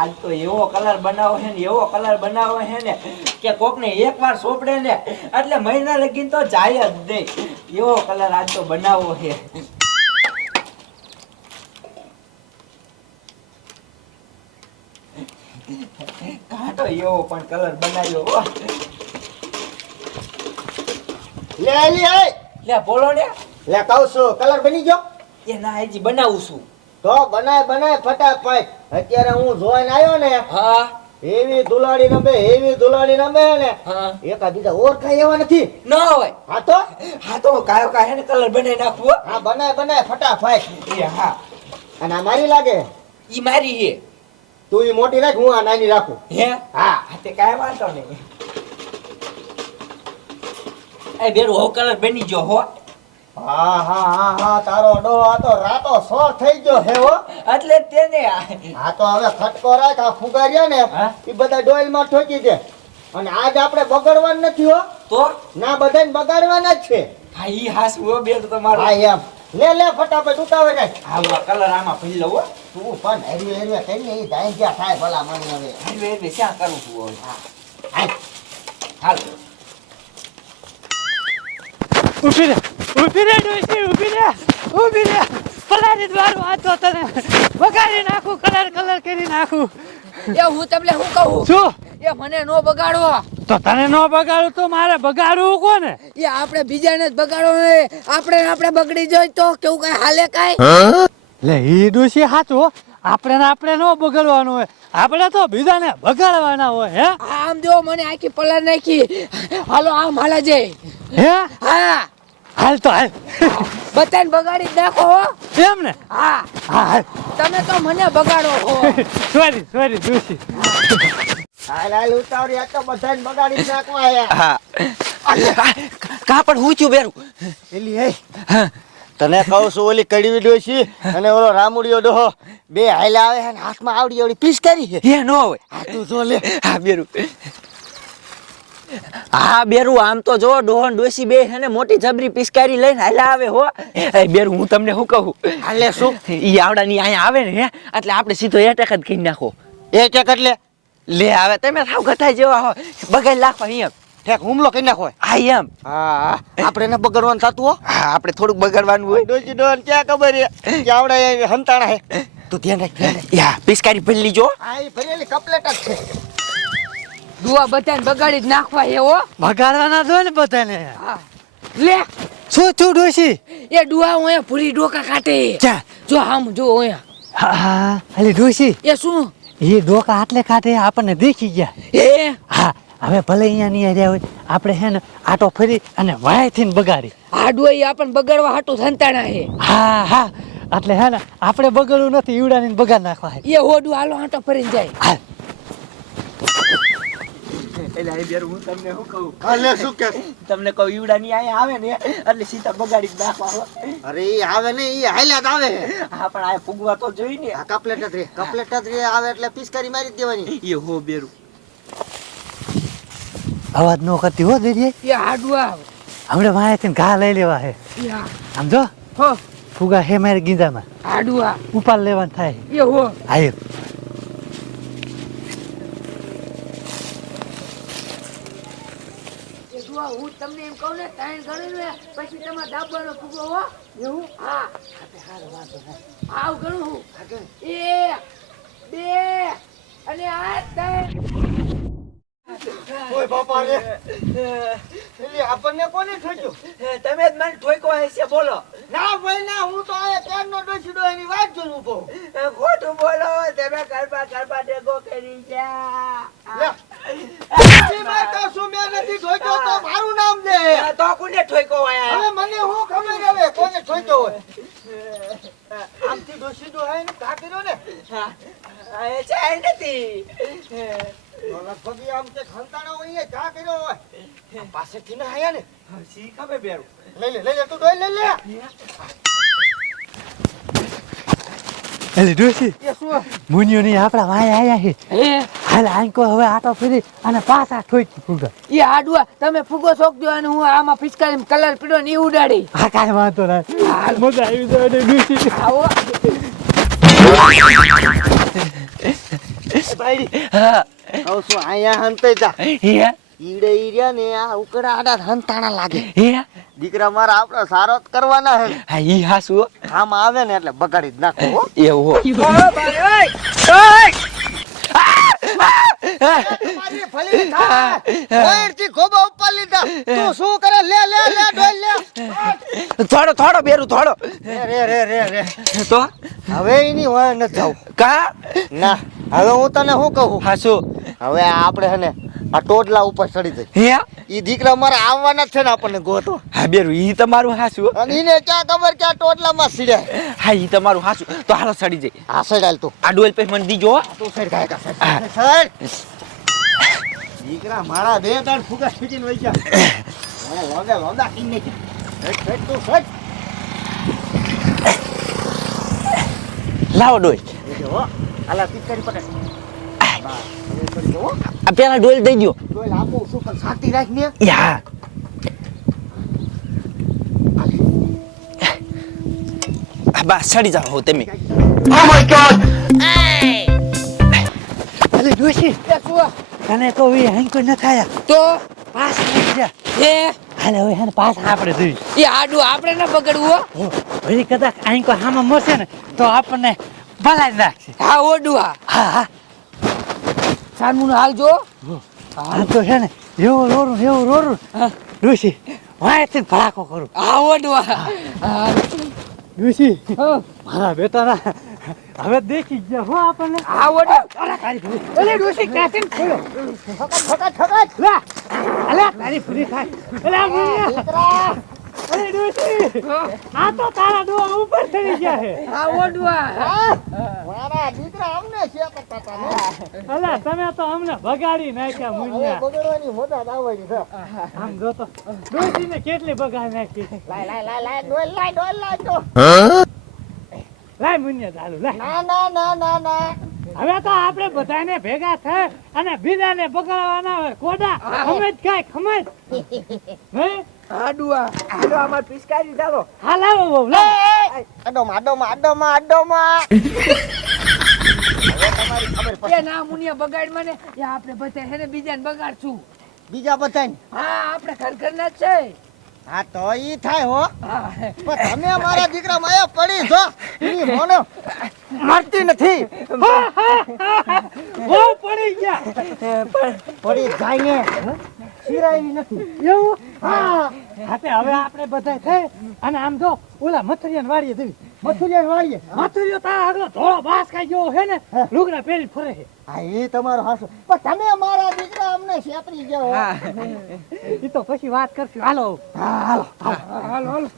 આજ તો એવો કલર બનાવો છે ને એવો કલર બનાવો છે ને કે કોકને એકવાર સોપડે ને એટલે મહિના લગીન તો જાય જ નહીં. એવો કલર આજ તો બનાવો છે. કાંટો એવો પણ કલર બનાવ્યો હો. લે લે લે બોલો ને. લે કહું છું કલર બની ગયો એ ના હજી બનાવું છું. તો બનાય ફટાફટ. અત્યારે હું જોઈને આવ્યો ને હા એવી ધુલાડી નમે ને હા એકા બીજા ઓળખાય એવા નથી. ન હોય. હા તો કાયો કાહે ને કલર બનાવી નાખવું હો. હા બનાય ફટાફટ. એ હા અને આ મારી લાગે ઈ મારી હે. તું ઈ મોટી રાખ હું આ નાની રાખું. હે હા તે કાંઈ વાંધો નહીં. એ બેરું હો કલર બની ગયો હો. હા તારો ડો આ તો રાતો સોર થઈ ગયો હે હો. એટલે જ તેને હા તો હવે ખટકો રાખ આ ફુગાર્યા ને હા? એ બધા ડોઈલ માં ઠોકી દે. અને આજ આપણે બગાડવાનું નથી હો. તો ના બધાને બગાડવાના જ છે. હા ઈ હાસ હો બેર તમારો. હા એમ લે ફટાફટ ઉતાવે ને. હા કલર આમાં ભરી લઉં હો. તું પણ હેરવે કઈને ઈ ડાઈ ગયા થાય ભલા મને હવે. હવે શ્યાં કરું છું હવે. હાલ હાલ ઊભી રે ડોશી ઊભી રે પલારી મારું આ તો તને બગાડી નાખું કલર કરી નાખું. એ હું તમને શું કહું શું એ મને નો બગાડવો. તો તને ન બગાડું તો મારે બગાડવું કોને? એ આપણે બીજાને જ બગાડવો ને આપણે બગડી જાય તો કેવું કઈ હાલે કાઈ. લે ઈ ડોશી સાચું આપણે ન બગાડવાનું હોય, આપણે તો બીજાને બગાડવાના હોય. હે આમ જો મને આખી પલાર નાખી. હાલો આમ હાલા જાય. હે હા હાલ તો હાલ બધાને બગાડી જ નાખો હો. એમ ને? હા હાલ તમે તો મને બગાડો હો. સોરી ડોશી. હાલ ઉતાવળી આ તો બધાને બગાડી જ નાખવા આયા. હા કા પણ હું છું બેરું. એલી હે તને કહું છું ઓલી કડવી ડોશી અને ઓલો રામુડિયો ડોહો બે હાલ્યા આવે છે ને હાથમાં આવડી આવડી પીસ કરી છે. એ નો હોય. હા તું જો લે. હા બેરું. હા બેરું આમ તો જો ડોહન ડોસી બે હે ને મોટી જબરી પિસ્કારી લઈને હાલા આવે હો. એ બેરું હું તમને શું કહું. હાલે શું ઈ આવડાની અહીંયા આવે ને હે એટલે આપણે સીધો એટેક જ કરી નાખો. એ ટેક એટલે લે આવે તમે થાવ ગથાઈ જેવા હો બગાઈ લાખો અહીંયા. ઠેક હુમલો કરી નાખો. હા એમ. હા આપણે એને બગાડવાનું થતું હો. હા આપણે થોડુંક બગાડવાનું હોય. ડોશી ડોહન ક્યાં ખબર છે કે આવડા હંતાણા હે. તું ધ્યાન રાખ. યા પિસ્કારી ભરી લીજો. આ ઈ ભરેલી કપલેટ જ છે. દુઆ બધાને બગાડી જ નાખવા એ હો. બગાડવાના જો ને બધાને. હા લે શું ડોશી? એ ડુઆ હું અહીંયા ભૂરી ડોકા કાઢે. ક્યાં? જો આમ જો અહીંયા. હા અલી ડોશી એ શું એ ડોકા આટલે કાઢે આપણને દેખી ગયા. એ હા હવે ભલે અહીંયા નહીં રહ્યા હોય આપણે હે ને આટો ફરી અને વાયથી બગાડી. આ ડુઆ ઈ આપણને બગાડવા હાટું સંતાણા હે. હા એટલે હે ને આપણે બગાડવું નથી, ઈવડાની બગાડ નાખવા. એ હોડું હાલો હાટો ફરીને જાય. હાલ એટલે આ બેરું હું તમને શું કહું. હાલે શું કે તમને કહું ઈવડાની અહીંયા આવે ને એટલે સીધા બગાડી જ નાખવા હો. અરે ઈ આવે ને ઈ હાલ્યા જ આવે. હા પણ આ ફૂગવા તો જોઈ ને. આ કપલેટ જ રે આવે એટલે પિસ્કારી મારી જ દેવાની. એ હો બેરું. અવાજ ન કરતી હો દેજે. એ હાડુઆ હમણાં વાયથી ઘા લઈ લેવા હે. યા આમ જો હો ફુગા હે મારી ગીંજામાં હાડુઆ ઉપાડ લેવાનું થાય. એ હો આયો એ દુઆ હું તમને એમ કહું ને ટાઈમ ગણી ને પછી તમારે ડાબવાનો ફૂગો હો. એવું હા આવ ગણું હું 1 2 અને આ 3. ઓય બાપા રે એલી આપણને કોને ઠોક્યો? તમે જ મને ઠોક્યો હશે બોલો. ના ભાઈ ના હું તો આ ક્યારનો ડોશીડો એની વાત જોઉં ઉભો. ખોટું બોલો તમે ગરબા ડેગો કરી ગયા. લે ઈ મેં તો શું મેં નથી ઠોક્યો તો મારું નામ દે. તો કોને ઠોક્યો હવે આયા. મને હું ખબર હવે કોને ઠોક્યો હોય. આમથી ડોશીડો હે ને કા કર્યો ને એ ચાઈ નથી. તો લગભગ ઈ આમ કે ખંતાણો હોય એ કા કર્યો હોય. આ પાસેથી ને આયા ને સી ખબર બેરું. લઈ લે તું ડોઈ લઈ લે. અલી ડોશી એ શું મુનિયો ની આપડા વાય આયા છે. હે હાલ આંકો હવે આટો ફરી અને પાછા ઠોકી ફુગા. એ હાડુઆ તમે ફૂગો સોકજો અને હું આમાં પિચકારી કલર પીડો ને ઈ ઉડાડી. હા કાંઈ વાંધો નહીં. મજા આવી જાય ડોશી. આવો મળી હા કહું છું અહીંયા હંતે જા હે ઈડે ઈર્યા ને આ ઉકડા આડા હંતાણા લાગે હે દીકરા મારા આપણે સારો જ કરવાના હે હા ઈ હાસુ આમ આવે ને એટલે બગાડી જ નાખો હો. એવું તમારી ફલી થા ઓયરથી ગોબા ઉપર લીધા તું શું કરે લે લે લે ડોલ લે થોડો થોડો બેરું થોડો રે તો હવે એની હોય ન જાવ કા ના હવે હું તને શું કહું હાસુ હવે આપણે હે ને આ ટોડલા ઉપર ચડી જાય હે ઈ દીકરા મારા આવવાના જ છે ને આપણને ગોતો હા બેરું ઈ તમારું હાસુ અને એને ક્યાં ખબર કે આ ટોડલામાં સીડ્યા હા ઈ તમારું હાસુ તો હાલો સડી જાય આ સડાલ તું આ ડોલ પે મને દીજો હો. તું સડ કાય કા સડ દીકરા મારા બે દાડ ફુગા ફીટીને વઈ ગયા મને લોગા લોગા કી ને સડ તું સડ લાવો ડોલ જો આલા પિચકારી પકડ બસ હવે કરી દો આ પેલા ડોલ દઈ દો ડોલ આપો શું પણ શાંતિ રાખ ને યા આ બા સડી જાઓ હો તમે અલે ડોશી એ શું તને કહું એ અહીં કોઈ ન ખાયા તો પાસ નથી જા એ હાલે હવે હાને પાસ આપણે જોઈ એ આડું આપણે ન બગડવું હો વળી કદાચ અહીં કોઈ હામાં મળશે ને તો આપણને ભલાઈ નાખશે હા ઓડુઆ હા હા સાનું હાલ જો આ તો છે ને એવું રોરું ડોશી વાંચી ભડાકો કરું હા ઓડુઆ હા ડોશી હા મારા બેટાના હવે દેખી ગયા હો આપણને હા ઓડુઆ અલે ડોશી કાસીન ખોયો ઠગત લા અલે તારી પૂરી થાય અલે મુનિયા અરે ડોશી આ તો તારા ડોહા ઉપર ચડી ગયા છે હા ઓડુઆ મારા દીકરા અમને છે કરતા ને અલે તમે તો અમને બગાડી નાખ્યા હવે મુનિયા બગડવાની મોટા દાવડી છે આમ જો તો ડોશીને કેટલી બગાડી નાખી લાય ડોલ લાય તો લાય મુનિયા ચાલુ લાય ના હવે તો આપણે બધાને ભેગા થઈ અને બીજાને બગાડવાના હોય કોડા ખમજ ખાય ખમજ હે આડુઆ હાલો અમાર પિચકારી ચાલો હાલ આવો બહુ લાવ આડોમાં હવે તમારી ખબર પડે એ ના મુનિયા બગાડ મને એ આપણે બધા હેને બીજાને બગાડશું બીજા બધાને હા આપણે ઘરના જ છે હા તો ઈ થાય હો હા પણ તમે મારા દીકરા માયા પડી છો એની મોનો મરતી નથી બહુ પડી ગયા પડી જાય ને સિરાઈ નથી એવું હા હાતે હવે આપણે બધા થઈ અને આમ જો ઓલા મથુરિયાને વાળીએ દેવી મથુરિયો તા આગળ ધોળો બાસ ખાઈ ગયો હે ને લુગડા પહેરી ફરે છે હા એ તમારો હાસો પણ તમે મારા દીકરા અમને છેતરી ગયો ઈ તો પછી વાત કરશું હાલો હા હાલો હાલો હાલો